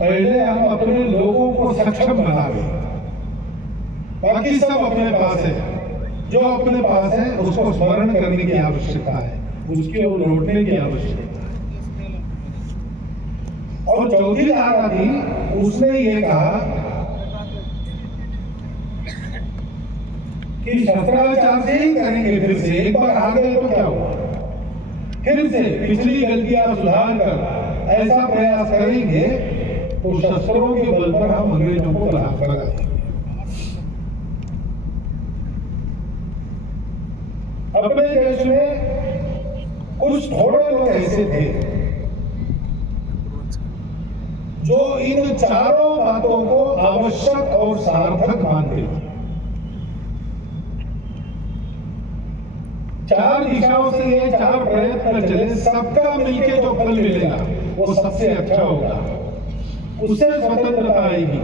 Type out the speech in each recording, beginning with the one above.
पहले हम अपने लोगों को सक्षम बनावे, बाकी सब अपने पास है। जो अपने पास है उसको स्मरण करने की आवश्यकता है, उसकी ओर लौटने की आवश्यकता है। और चौथी धारा थी, उसने ये कहा कि शस्त्राचार से ही करेंगे, फिर से एक बार आ गए तो क्या हुआ, फिर से पिछली गलतियां सुधार कर ऐसा प्रयास करेंगे तो शस्त्रों के बल पर हम अंग्रेजों को भगा देंगे। अपने देश में कुछ थोड़े लोग ऐसे थे जो इन चारों बातों को आवश्यक और सार्थक मानते थे। चार दिशाओं से ये चार प्रयत्न चले, सबका मिलके जो फल मिलेगा वो सबसे अच्छा होगा, उससे स्वतंत्रता आएगी,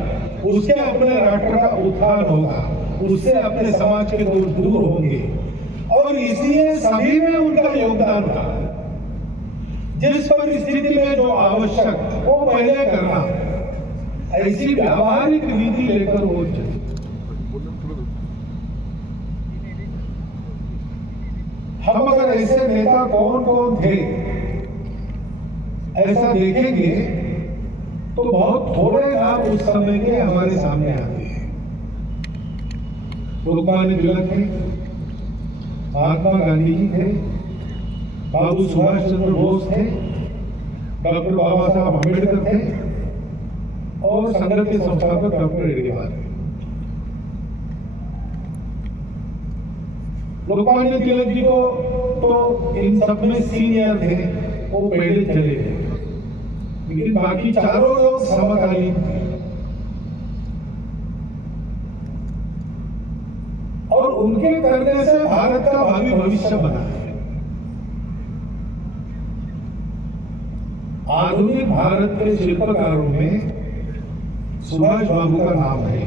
उससे अपने राष्ट्र का उत्थान होगा, उससे अपने समाज के दोष दूर होंगे। और इसलिए सभी में उनका योगदान था। जिस परिस्थिति में जो आवश्यक वो पहले करना, ऐसी व्यावहारिक नीति लेकर वो चले। हम अगर ऐसे नेता कौन कौन थे ऐसा देखेंगे तो बहुत थोड़े नाम उस समय के हमारे सामने आते हैं। लोकमान्य तिलक थे, महात्मा गांधी जी थे, बाबू सुभाष चंद्र बोस थे, डॉक्टर बाबा साहब अम्बेडकर थे और संघ के संस्थापक डॉक्टर एडगेवार थे। लोकमान्य तिलक जी को तो इन सब में सीनियर थे, वो पहले चले थे, लेकिन बाकी चारों लोग समकालीन थे और उनके करने से भारत का भावी भविष्य बना है। आधुनिक भारत के शिल्पकारों में सुभाष बाबू का नाम है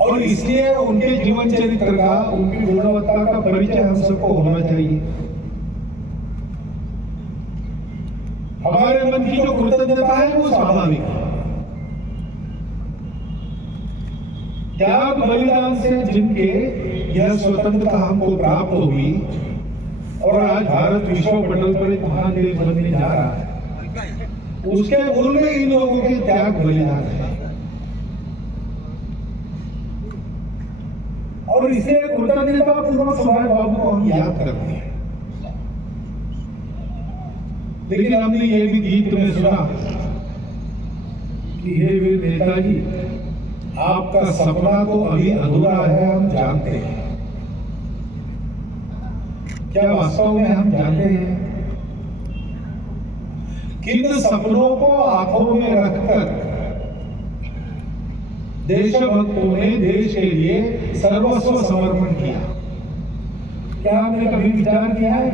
और इसलिए उनके जीवन चरित्र का, उनकी गुणवत्ता का परिचय हम सबको होना चाहिए। हमारे मन की जो कृतज्ञता है वो स्वाभाविक है। त्याग बलिदान से जिनके यह स्वतंत्रता हमको प्राप्त हुई और आज भारत विश्व पटल पर एक महान देश बनने जा रहा है, उसके मूल में इन लोगों के त्याग बलिदान है और इसे कृतज्ञता पूर्वक सुभाष बाबू को हम याद करते हैं। लेकिन हमने ये भी गीत में सुना कि हे वीर नेताजी, आपका सपना तो अभी अधूरा है, हम जानते हैं। क्या वास्तव में हम जानते हैं किन सपनों को आंखों में रखकर देशभक्तों ने देश के लिए सर्वस्व समर्पण किया? क्या हमने कभी विचार किया है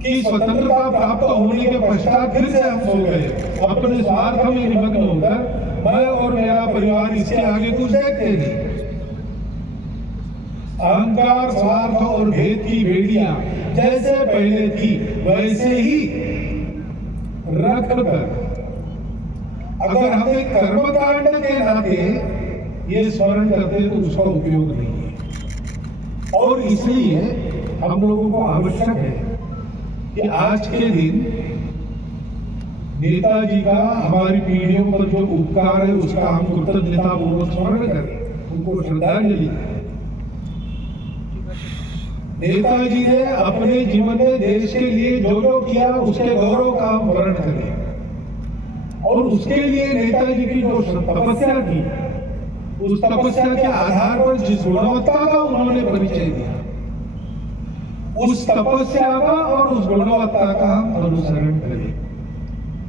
कि स्वतंत्रता प्राप्त होने के पश्चात फिर से हम सो गए, अपने स्वार्थ में निमग्न होकर मैं और मेरा परिवार इसके आगे कुछ देखते नहीं। अहंकार, स्वार्थ और भेद की बेड़ियां जैसे पहले थी वैसे ही रख कर अगर हमें कर्मकांड के नाते ये स्मरण करते तो उसका उपयोग नहीं है। और इसलिए हम लोगों को आवश्यक है कि आज के दिन नेताजी का हमारी पीढ़ियों पर जो उपकार है उसका हम कृतज्ञता पूर्वक स्मरण करें, उनको श्रद्धांजलि दें। नेताजी ने अपने जीवन में देश के लिए जो जो किया उसके गौरव का हम वर्णन करें और उसके लिए नेताजी की जो तपस्या की, उस तपस्या के आधार पर जिस गुणवत्ता का उन्होंने परिचय दिया, उस तपस्या का और उस गुणवत्ता का हम अनुसरण करें।